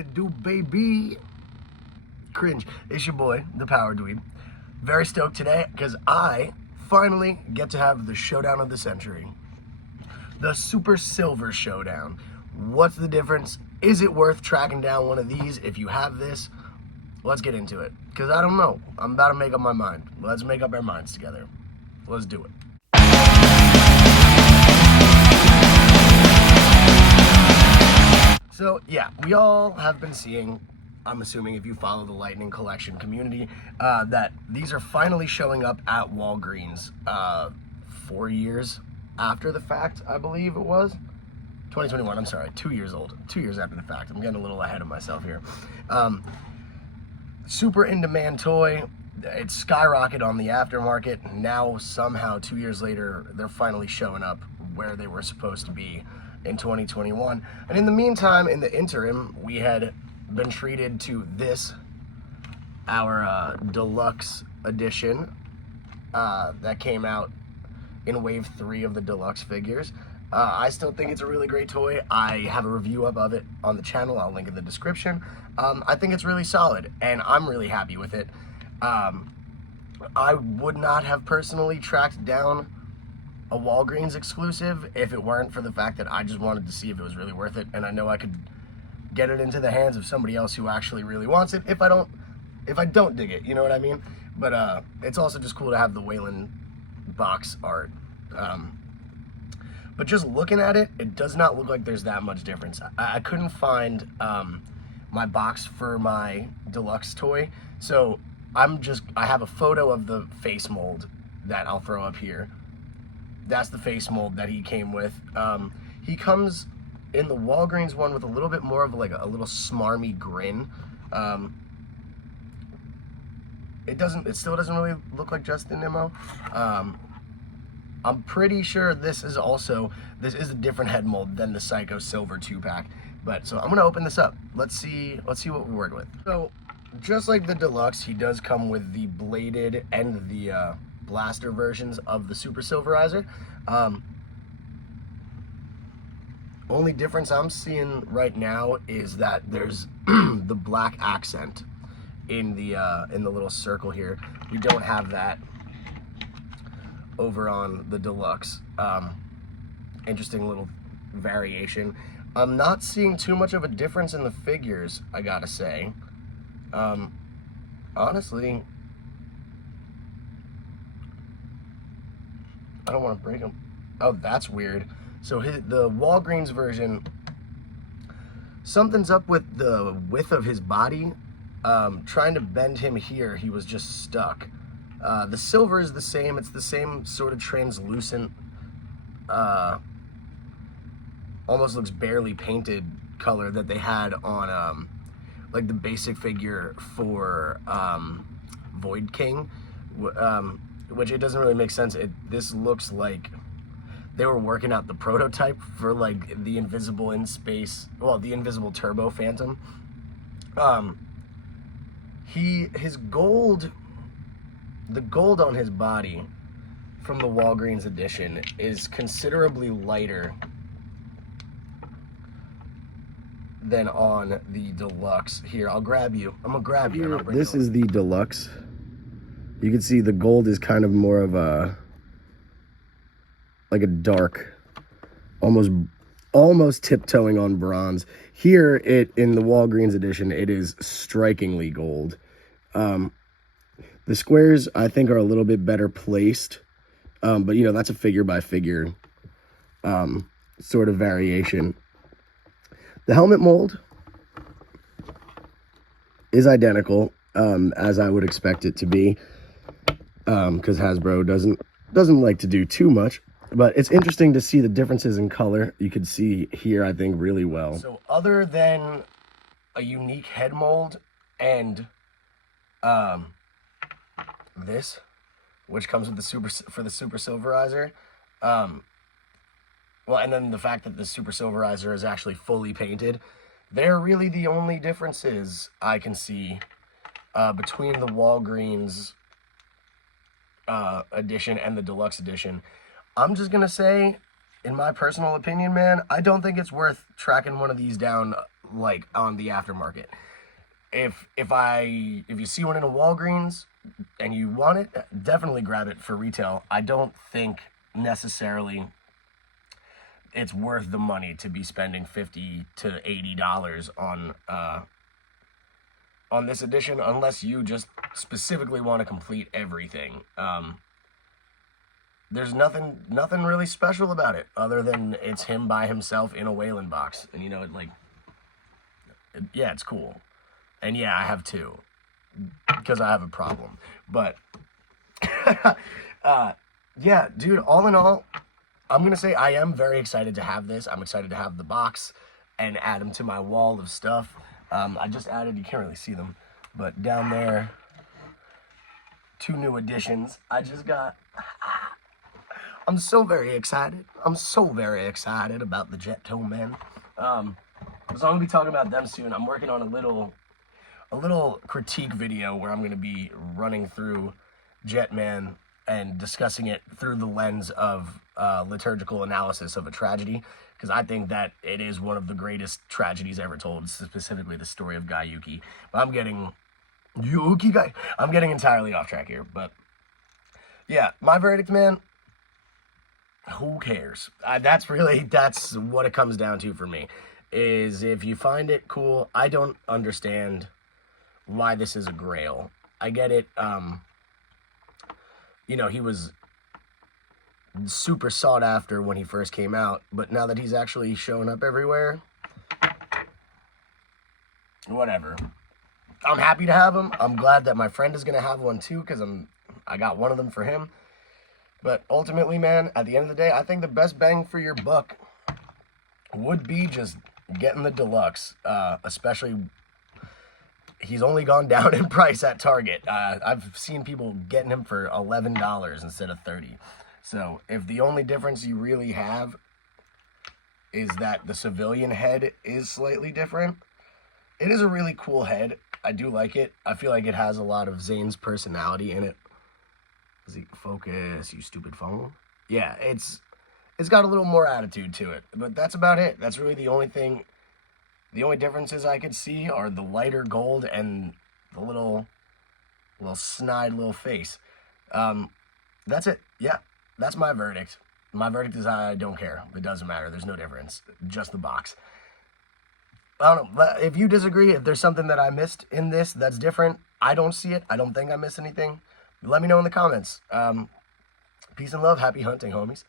it do, baby? Cringe. It's your boy, the Power Dweeb. Very stoked today because I finally get to have the showdown of the century. The Super Silver Showdown. What's the difference? Is it worth tracking down one of these if you have this? Let's get into it. Because I don't know. I'm about to make up my mind. Let's make up our minds together. Let's do it. So yeah, we all have been seeing, I'm assuming if you follow the Lightning Collection community, that these are finally showing up at Walgreens 4 years after the fact, I believe it was. 2021, I'm sorry, 2 years old. 2 years after the fact. I'm getting a little ahead of myself here. Super in-demand toy. It skyrocketed on the aftermarket. Now, somehow, 2 years later, they're finally showing up where they were supposed to be in 2021. And in the meantime, in the interim, we had been treated to this, our deluxe edition that came out in wave 3 of the deluxe figures. I still think it's a really great toy. I have a review of it on the channel. I'll link in the description. I think it's really solid, and I'm really happy with it. I would not have personally tracked down a Walgreens exclusive if it weren't for the fact that I just wanted to see if it was really worth it, and I know I could get it into the hands of somebody else who actually really wants it if I don't dig it, you know what I mean? But it's also just cool to have the Wayland box art. But just looking at it, it does not look like there's that much difference. I couldn't find my box for my deluxe toy, so I have a photo of the face mold that I'll throw up here. That's the face mold that he came with. He comes in the Walgreens one with a little bit more of like a little smarmy grin. It still doesn't really look like Justin Nimmo. I'm pretty sure this is a different head mold than the Psycho Silver 2-pack. But so I'm gonna open this up. Let's see what we work with. So just like the deluxe, he does come with the bladed and the blaster versions of the Super Silverizer. Only difference I'm seeing right now is that there's the black accent in the little circle here. We don't have that over on the deluxe. Interesting little variation. I'm not seeing too much of a difference in the figures, I gotta say. Honestly, I don't want to break them. Oh, that's weird. So the Walgreens version, something's up with the width of his body. Trying to bend him here, he was just stuck. The silver is the same. It's the same sort of translucent, almost looks barely painted color that they had on like the basic figure for Void King, which it doesn't really make sense. This looks like they were working out the prototype for like the Invisible in Space, well, the Invisible Turbo Phantom. His gold, the gold on his body from the Walgreens edition is considerably lighter than on the deluxe. Here, I'll grab you. I'm gonna grab you. This is the deluxe. You can see the gold is kind of more of like a dark, almost tiptoeing on bronze. Here, in the Walgreens edition, it is strikingly gold. The squares, I think, are a little bit better placed, but you know, that's a figure by figure sort of variation. The helmet mold is identical, as I would expect it to be, because Hasbro doesn't like to do too much. But it's interesting to see the differences in color. You could see here, I think, really well. So other than a unique head mold and this, which comes with the Super Silverizer, well, and then the fact that the Super Silverizer is actually fully painted, they're really the only differences I can see between the Walgreens edition and the deluxe edition. I'm just gonna say, in my personal opinion, man, I don't think it's worth tracking one of these down like on the aftermarket. If you see one in a Walgreens and you want it, definitely grab it for retail. I don't think necessarily it's worth the money to be spending $50 to $80 on this edition unless you just specifically want to complete everything. There's nothing really special about it other than it's him by himself in a Wayland box, and yeah, it's cool. And yeah, I have two because I have a problem. But yeah, dude, all in all, I'm going to say I am very excited to have this. I'm excited to have the box and add them to my wall of stuff. I just added, you can't really see them, but down there, 2 new additions. I'm so very excited. I'm so very excited about the Jet Toe Men. So I'm going to be talking about them soon. I'm working on a little critique video where I'm going to be running through Jetman and discussing it through the lens of liturgical analysis of a tragedy, because I think that it is one of the greatest tragedies ever told, specifically the story of Guy Yuki. But I'm getting entirely off track here, but yeah, my verdict, man, who cares? That's what it comes down to for me, is if you find it cool. I don't understand why this is a grail. I get it. He was super sought after when he first came out, but now that he's actually showing up everywhere, whatever. I'm happy to have him. I'm glad that my friend is gonna have one too, because I got one of them for him. But ultimately, man, at the end of the day, I think the best bang for your buck would be just getting the deluxe, especially. He's only gone down in price at Target. I've seen people getting him for $11 instead of $30. So if the only difference you really have is that the civilian head is slightly different, it is a really cool head. I do like it. I feel like it has a lot of Zane's personality in it. Does he focus, you stupid phone? Yeah, it's got a little more attitude to it. But that's about it. That's really the only thing. The only differences I could see are the lighter gold and the little snide little face. That's it. Yeah, that's my verdict. My verdict is I don't care. It doesn't matter. There's no difference. Just the box. I don't know. If you disagree, if there's something that I missed in this that's different, I don't see it. I don't think I missed anything. Let me know in the comments. Peace and love. Happy hunting, homies.